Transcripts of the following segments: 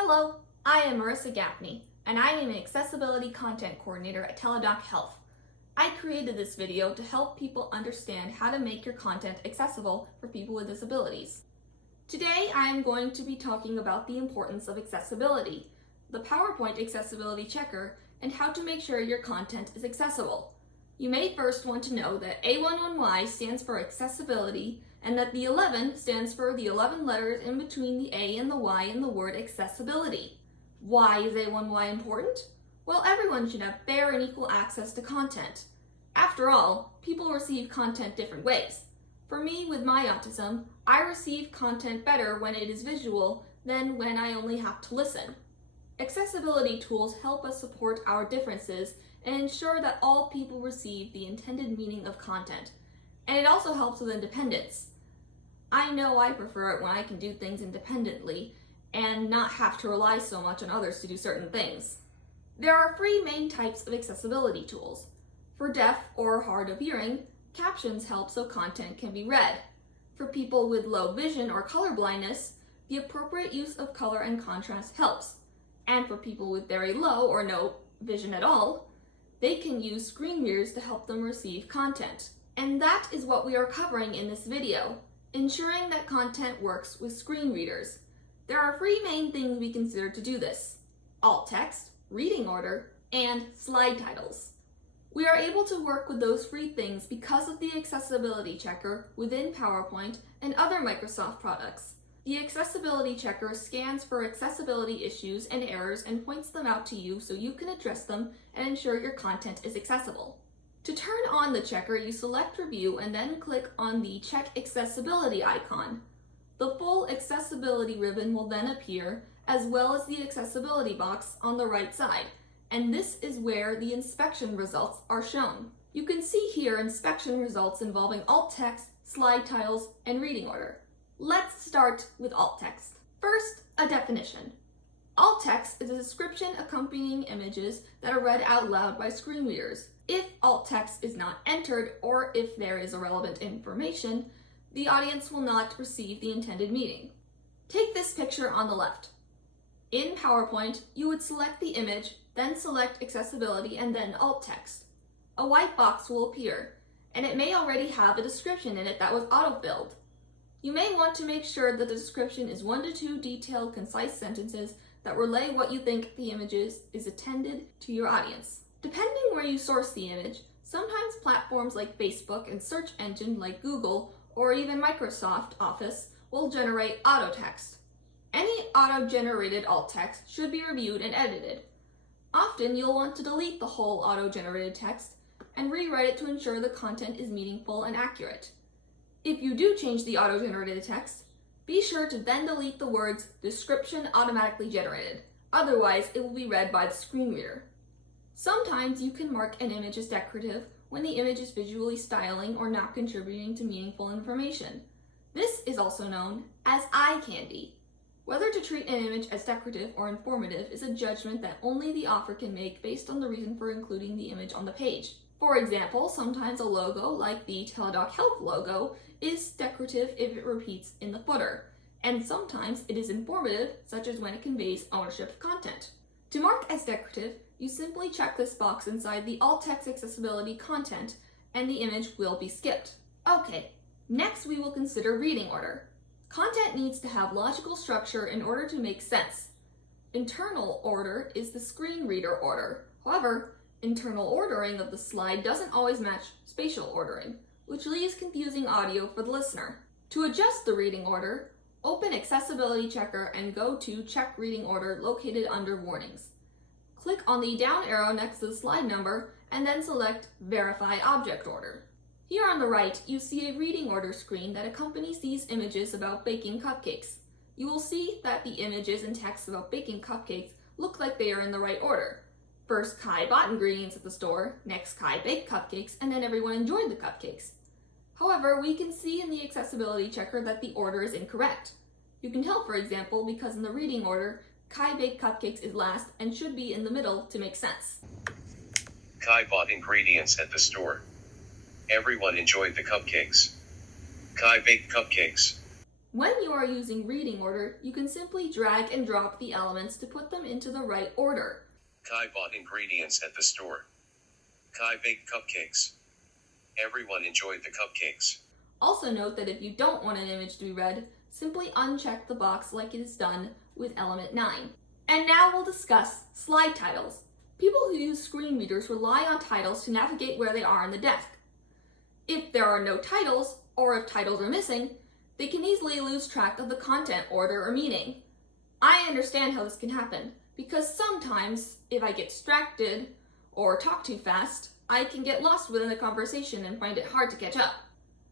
Hello, I am Marisa Gaffney, and I am an Accessibility Content Coordinator at Teladoc Health. I created this video to help people understand how to make your content accessible for people with disabilities. Today, I am going to be talking about the importance of accessibility, the PowerPoint accessibility checker, and how to make sure your content is accessible. You may first want to know that A11Y stands for accessibility, and that the 11 stands for the 11 letters in between the A and the Y in the word accessibility. Why is A1Y important? Well, everyone should have fair and equal access to content. After all, people receive content different ways. For me, with my autism, I receive content better when it is visual than when I only have to listen. Accessibility tools help us support our differences and ensure that all people receive the intended meaning of content. And it also helps with independence. I know I prefer it when I can do things independently and not have to rely so much on others to do certain things. There are three main types of accessibility tools. For deaf or hard of hearing, captions help so content can be read. For people with low vision or color blindness, the appropriate use of color and contrast helps. And for people with very low or no vision at all, they can use screen readers to help them receive content. And that is what we are covering in this video, ensuring that content works with screen readers. There are three main things we consider to do this: alt text, reading order, and slide titles. We are able to work with those three things because of the accessibility checker within PowerPoint and other Microsoft products. The accessibility checker scans for accessibility issues and errors and points them out to you so you can address them and ensure your content is accessible. To turn on the checker, you select Review and then click on the Check Accessibility icon. The full accessibility ribbon will then appear, as well as the accessibility box on the right side, and this is where the inspection results are shown. You can see here inspection results involving alt text, slide titles, and reading order. Let's start with alt text. First, a definition. Alt text is a description accompanying images that are read out loud by screen readers. If alt text is not entered, or if there is irrelevant information, the audience will not receive the intended meaning. Take this picture on the left. In PowerPoint, you would select the image, then select accessibility, and then alt text. A white box will appear, and it may already have a description in it that was autofilled. You may want to make sure that the description is 1 to 2 detailed, concise sentences that relay what you think the image is intended to your audience. Depending where you source the image, sometimes platforms like Facebook and search engine like Google or even Microsoft Office will generate auto text. Any auto-generated alt text should be reviewed and edited. Often you'll want to delete the whole auto-generated text and rewrite it to ensure the content is meaningful and accurate. If you do change the auto-generated text, be sure to then delete the words "description automatically generated," otherwise it will be read by the screen reader. Sometimes you can mark an image as decorative when the image is visually styling or not contributing to meaningful information. This is also known as eye candy. Whether to treat an image as decorative or informative is a judgment that only the author can make based on the reason for including the image on the page. For example, sometimes a logo like the Teladoc Health logo is decorative if it repeats in the footer, and sometimes it is informative, such as when it conveys ownership of content. To mark as decorative, you simply check this box inside the alt text accessibility content and the image will be skipped. Okay, next we will consider reading order. Content needs to have logical structure in order to make sense. Internal order is the screen reader order. However, internal ordering of the slide doesn't always match spatial ordering, which leaves confusing audio for the listener. To adjust the reading order, open Accessibility Checker and go to Check Reading Order located under Warnings. Click on the down arrow next to the slide number and then select Verify Object Order. Here on the right, you see a reading order screen that accompanies these images about baking cupcakes. You will see that the images and text about baking cupcakes look like they are in the right order. First, Kai bought ingredients at the store, next Kai baked cupcakes, and then everyone enjoyed the cupcakes. However, we can see in the accessibility checker that the order is incorrect. You can tell, for example, because in the reading order, Kai baked cupcakes is last and should be in the middle to make sense. Kai bought ingredients at the store. Everyone enjoyed the cupcakes. Kai baked cupcakes. When you are using reading order, you can simply drag and drop the elements to put them into the right order. Kai bought ingredients at the store. Kai baked cupcakes. Everyone enjoyed the cupcakes. Also note that if you don't want an image to be read, simply uncheck the box like it is done with element 9. And now we'll discuss slide titles. People who use screen readers rely on titles to navigate where they are on the desk. If there are no titles, or if titles are missing, they can easily lose track of the content order or meaning. I understand how this can happen, because sometimes, if I get distracted or talk too fast, I can get lost within the conversation and find it hard to catch up.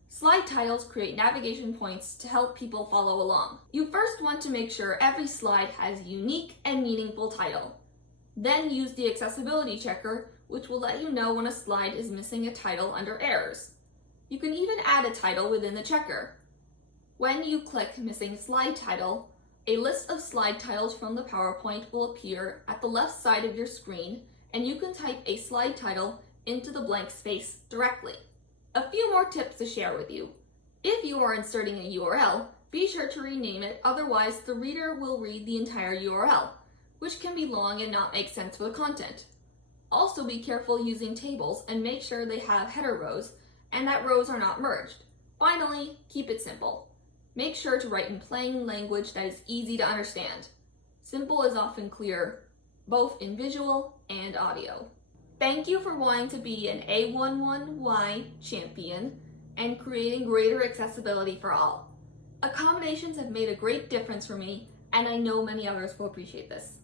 Slide titles create navigation points to help people follow along. You first want to make sure every slide has a unique and meaningful title. Then use the accessibility checker, which will let you know when a slide is missing a title under errors. You can even add a title within the checker. When you click Missing Slide Title, a list of slide titles from the PowerPoint will appear at the left side of your screen, and you can type a slide title into the blank space directly. A few more tips to share with you. If you are inserting a URL, be sure to rename it, otherwise the reader will read the entire URL, which can be long and not make sense for the content. Also be careful using tables and make sure they have header rows and that rows are not merged. Finally, keep it simple. Make sure to write in plain language that is easy to understand. Simple is often clear, both in visual and audio. Thank you for wanting to be an A11Y champion and creating greater accessibility for all. Accommodations have made a great difference for me, and I know many others will appreciate this.